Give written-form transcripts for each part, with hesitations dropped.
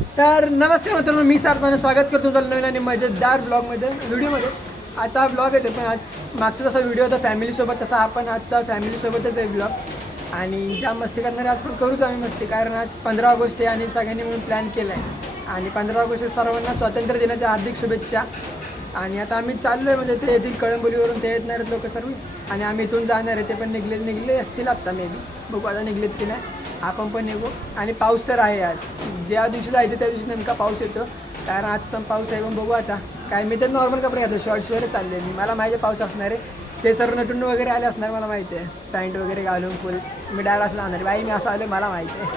तर नमस्कार मित्रांनो, मी सार्थाने स्वागत करतो तुमचं नवीन आणि मजेदार व्हिडिओमध्ये. आजचा हा ब्लॉग येतो, पण आज मागचा जसा व्हिडिओ होता फॅमिलीसोबत, तसा आपण आजचा फॅमिलीसोबतच आहे ब्लॉग. आणि ज्या मस्ती करणारे आज पण करूच आम्ही मस्ती, कारण आज 15 ऑगस्ट आहे आणि सगळ्यांनी मिळून प्लॅन केला आहे. आणि 15 ऑगस्ट सर्वांना स्वातंत्र्य दिनाच्या हार्दिक शुभेच्छा. आणि आता आम्ही चाललो आहे, म्हणजे ते येतील कळंबोलीवरून, ते येणार आहेत लोक सर्व. आणि आम्ही इथून जाणार आहे, ते पण निघले असतील आता मे बी, बघू आता निघलेत की नाही. आपण पण निघू. आणि पाऊस तर आहे आज, ज्या दिवशी जायचं त्या दिवशी नेमका पाऊस येतो, कारण आज पण पाऊस आहे. पण बघू आता काय. मी तर नॉर्मल कपडे घालतो, शॉर्ट्सवरच चालले मी. मला माहिती आहे पाऊस असणार आहे, ते सर्व नटून वगैरे आले असणार, मला माहिती आहे. पॅन्ट वगैरे घालून फुल मी डाळ असं आणणार बाई, मी असं आलो मला माहिती आहे.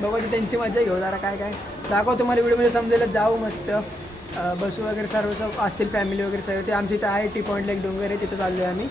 बघू ती त्यांची मजा घेऊ जरा, काय काय दाखव तुम्हाला व्हिडिओमध्ये समजेल. जाऊ मस्त बसू वगैरे सर्व असतील, फॅमिली वगैरे सर्व. ते आमच्या इथं आहे टी पॉईंटला एक डोंगर आहे, तिथं चाललो आहे आम्ही.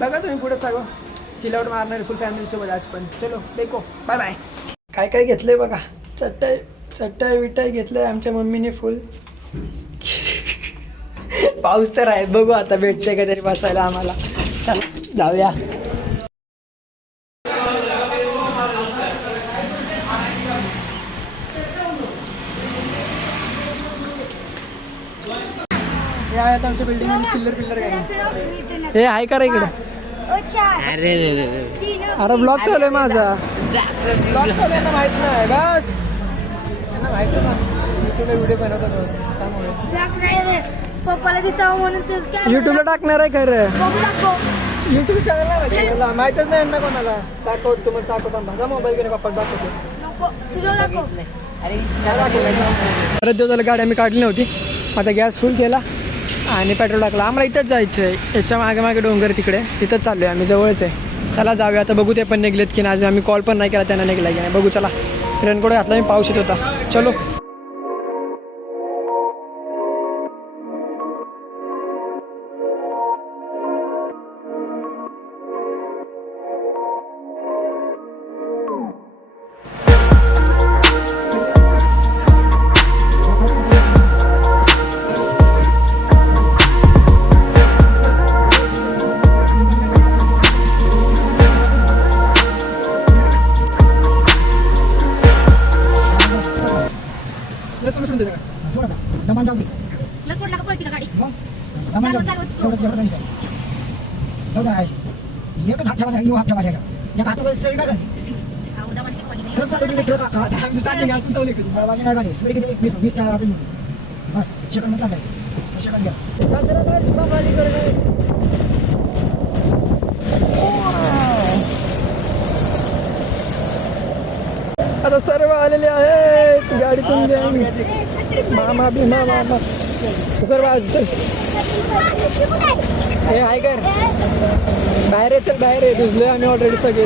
बघा तुम्ही पुढे सगळं चिलआउट मारणार फुल फॅमिलीसोबत आज पण. चलो देखो, बाय बाय. काय काय घेतलंय बघा, चटई विटाई घेतलंय आमच्या मम्मीने फुल. पाऊस तर आहे, बघू आता भेटते का तरी बसायला आम्हाला. चला जाऊया. हे आहे आता आमच्या बिल्डिंगमध्ये चिल्लर काय हे आहे का रे इकडे. अरे ब्लॉग चालू आहे माझा, ब्लॉग चालू आहे ना, माहित नाही बस त्यांना माहित ना. युट्यूबला व्हिडिओ बनवतात त्यामुळे पप्पाला दिसावं म्हणून युट्यूबला टाकणार आहे खरं. युट्यूब चॅनल माहितच नाही यांना कोणाला. दाखवतो तुम्हाला, दाखवतो मोबाईल घेणे पप्पा दाखवतो. परत दिवस झालं गाडी आम्ही काढली नव्हती, आता गॅस फुल केला आणि पेट्रोल टाकला. आम्हाला इथंच जायचं आहे, याच्या मागे डोंगर तिकडे, तिथंच चाललो आहे आम्ही, जवळच आहे. चला जाऊया आता. बघू ते पण निघलेत की नाही, आम्ही कॉल पण नाही केला त्यांना, निघला की नाही बघू. चला रेनकोट घातला मी, पाऊस येत होता. चलो. आता सर्व आलेले आहेत गाडीतून. मामा भीमा मामा सर्व हे आहे कर बाहेर आहे. चल बाहेर आहे, भिजलोय आम्ही ऑलरेडी सगळे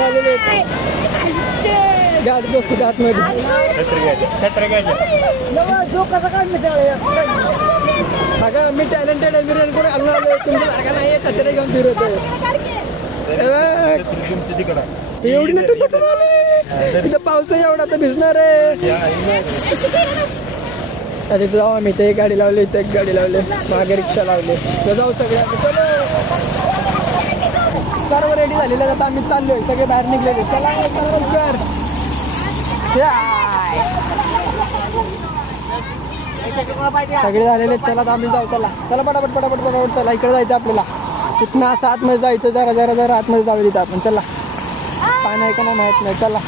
आलेले आहेत. गाडी बसतो आतमध्ये. अगं मी टॅलेंटेड आहे, मी रेनकोट घालून आलोय, तुमच्यासारखा नाही आहे छत्री घेऊन फिरतोय. एवढी नटून तिथं पाऊस आहे एवढा, तर भिजणार आहे. तिथे जाऊ आम्ही. इथे एक गाडी लावली, इथे एक गाडी लावली, मागे रिक्षा लावली, तर जाऊ सगळे. चलो सर्व रेडी झालेले आता आम्ही चाललोय, सगळे बाहेर निघलेले. चला सगळे झालेले. चला तर आम्ही जाऊ. चला चला पटापट चला. इकडे जायचं आपल्याला, तिथनं असं आतमध्ये जायचं. जरा आतमध्ये जाऊ तिथं आपण. चला, पाणी आहे का नाही माहित नाही. चला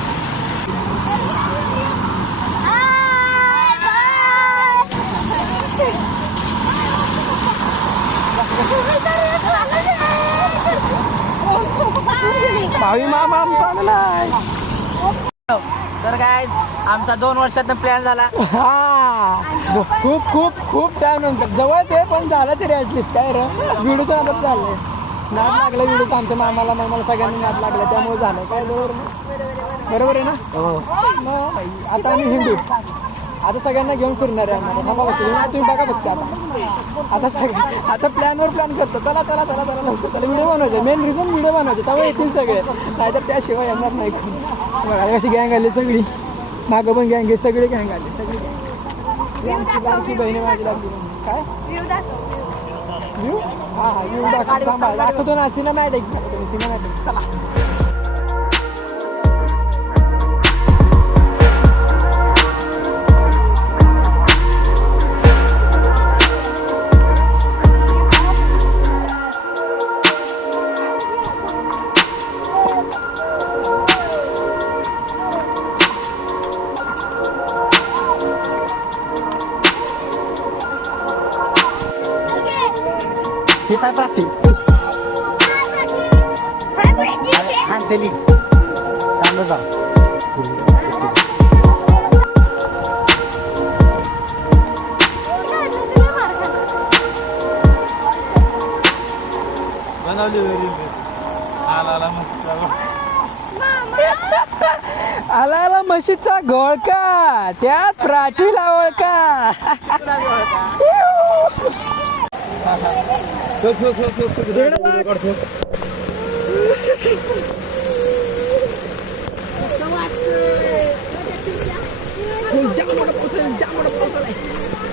भावी मामा आमचा आलेला. तर काय आमचा 2 वर्षातनं प्लॅन झाला. हा खूप टाइम नंतर. जवळच आहे पण झालं तरी ऍटलिस्ट. काय रे व्हिडिओचं नादात झालंय, नाद लागला व्हिडिओचा आमच्या मामाला सगळ्यांनी नाद लागला, त्यामुळे झालं. काय बरोबर आहे ना. आता आम्ही हिंदू, आता सगळ्यांना घेऊन फिरणार आहे आम्हाला. थांबा बघतो तुम्ही, बघा बघते आता प्लॅनवर प्लॅन करतो. चला व्हिडिओ बनवायचे. मेन रिझन व्हिडिओ बनवायचे, तेव्हा येतील सगळे, नाहीतर त्याशिवाय येणार नाही कोण. बघा कशी गँग आली सगळी, मागं पण गँग आहे, सगळी गँग आली, सगळी गँग. बहिणी माझी लागली. काय व्ह्यू? हां व्ह्यू दाखवतो ना, सिनेमॅटिक्स. चला घातलेली चांगलं आला आला म्हशीचा घोळका त्यात प्राचीला ओळखा.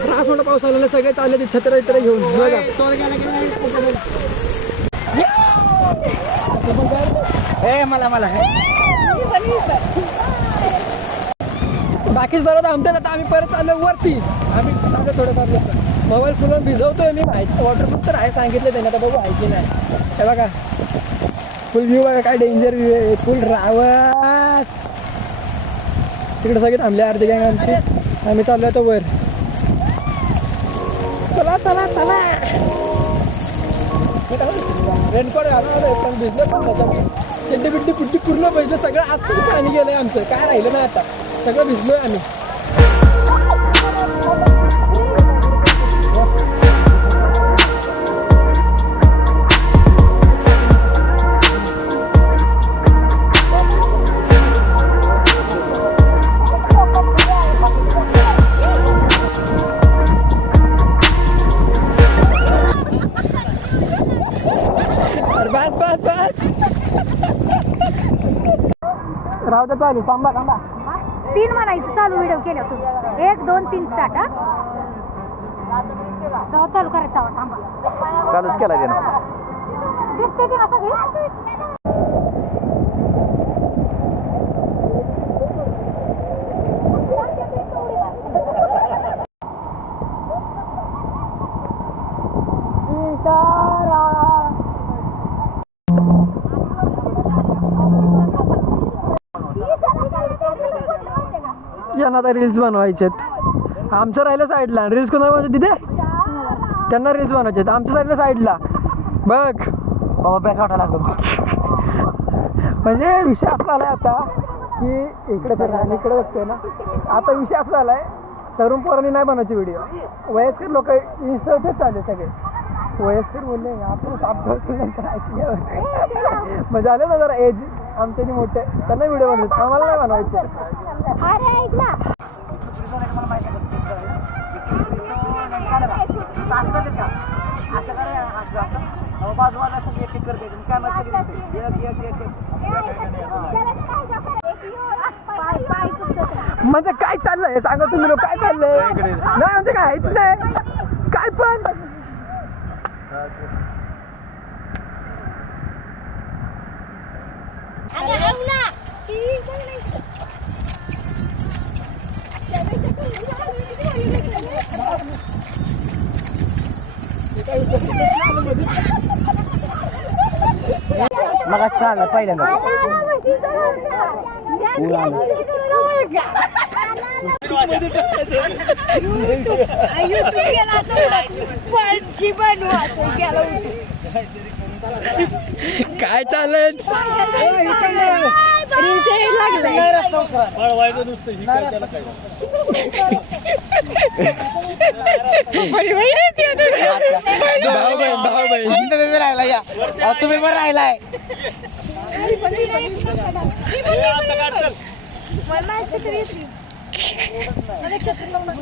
रास मोठा पाऊस आलेला सगळे चालले ते छत्र इत्र घेऊन बघा. मला बाकीच जरा आमच्यात आता आम्ही परत चाललो वरती. आम्ही चाललो थोडंफार लोक मोबाईल फुलून भिजवतोय मी. माहिती वॉटरप्रूफ तर आहे सांगितलं त्याने. आता बघू आहे की नाही. हे बघा फुल व्ह्यू बघा काय डेंजर व्ह्यू आहे. फुल रावस तिकडे सगळे थांबले अर्धी गँग आमची. आम्ही चाललो आता वर. चला चला चला. रेनकोट घालून पण भिजलं पण तसं मी. चड्डी बिड्डी बुड्डी पूर्ण भिजलं सगळं. आता पाणी गेलंय आमचं काय राहिलं ना आता. सगळं भिजलोय आम्ही. बस बस बस राहू दे चालू. थांबा थांबा. 3 म्हणायचं चालू व्हिडिओ केल्या तुम्ही. 1 2 3 स्टार्ट. हा चालू करायचा थांबा. चालूच केला त्यानं. दिसते ते आता यांना आता रील्स बनवायचे आहेत. आमचं राहिलं साईडला. रील्स कोणाला बनवायचे तिथे त्यांना रील्स बनवायचे आहेत. आमच्या साईडला साईडला बघ बाबा बॅग वाटायला लागलो. म्हणजे विषय असा झालाय आता की इकडे फिरला आणि इकडे बघतोय ना. आता विषय असा झालाय तरुण पोरांनी नाही बनवायची व्हिडिओ. वयस्कर लोक इंस्टावरच चालले सगळे. वयस्कर बोलले आपण साफ ऐकल्यावर म्हणजे आले ना जरा एज आमच्यानी मोठे त्यांना व्हिडिओ बनवले. आम्हाला नाही बनवायचे. अरे ऐक ना. म्हणजे काय चाललंय सांगा तुम्ही लोक. काय चाललंय नाही म्हणजे काय आहेच नाही काय पण. मगाच काढला पहिल्यांदा. काय चाललंय तुम्ही पण राहिलाय.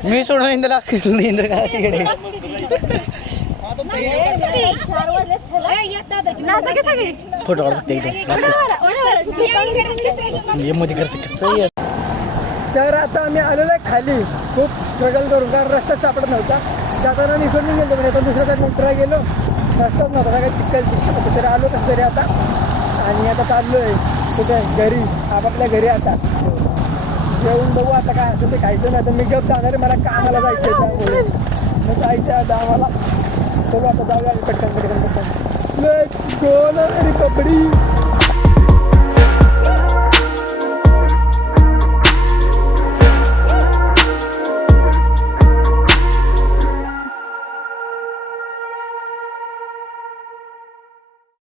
मी सोडून इंद्र लागतील. इंद्र काय फोटो काढते मध्ये करते कसं. तर आता आम्ही आलेलो आहे खाली. खूप स्ट्रगल करून कारण रस्ताच सापडत नव्हता. जाताना मी इकडून गेलो म्हणजे आता दुसऱ्या साईड मोठरा गेलो. रस्ताच नव्हता सगळ्या चिखल तरी आलो कसं तरी आता. आणि आता चाललो आहे कुठे घरी आपापल्या घरी. आता जेवून बघू आता काय असं ते खायचं नाही तर मी गप जाणार आहे. मला कामाला जायचं आहे त्यामुळे मग जायचं आहे आता आम्हाला. चलो आता जाऊया पटकन पटकन पटकन. लेट्स गो ना रे कबड्डी.